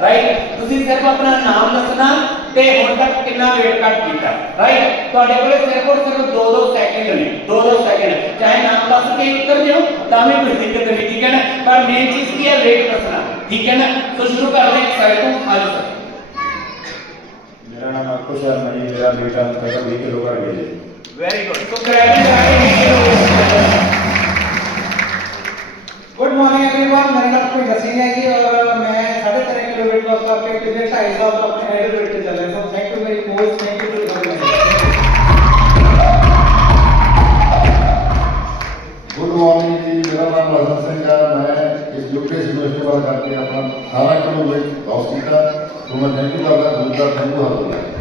right सिर्फ अपना नाम दसना ते हुण तक कितना वेट कट कीता राइट ਤੁਹਾਡੇ ਕੋਲੇ सिर्फ और सिर्फ 2-2 सेकंड ने 2-2 सेकंड चाहे नाम दस के उत्तर दियो तामें कोई दिक्कत नहीं ठीक है ना पर मेन चीज की है वेट दसना ठीक है ना तो शुरू करते हैं साइड को आज तक मेरा नाम आपको शर्मा जी मेरा बेटा तक 20 किलो का है वेरी गुड तो क्रेडिट गुड मॉर्निंग एवरीवन मेरा नाम कोई हसीन है जी और मैं 3.5 किलो वेट लॉस करके पिछले 2.5 साल तक अपने हेड वेट पे चल रहा हूं thank you very much thank you good morning जी मेरा नाम हसन सिंह है मैं इस यूपीएस यूनिवर्सिटी वाला करके अपना 18 किलो वेट लॉस किया तो मैं थैंक यू करता हूं थैंक यू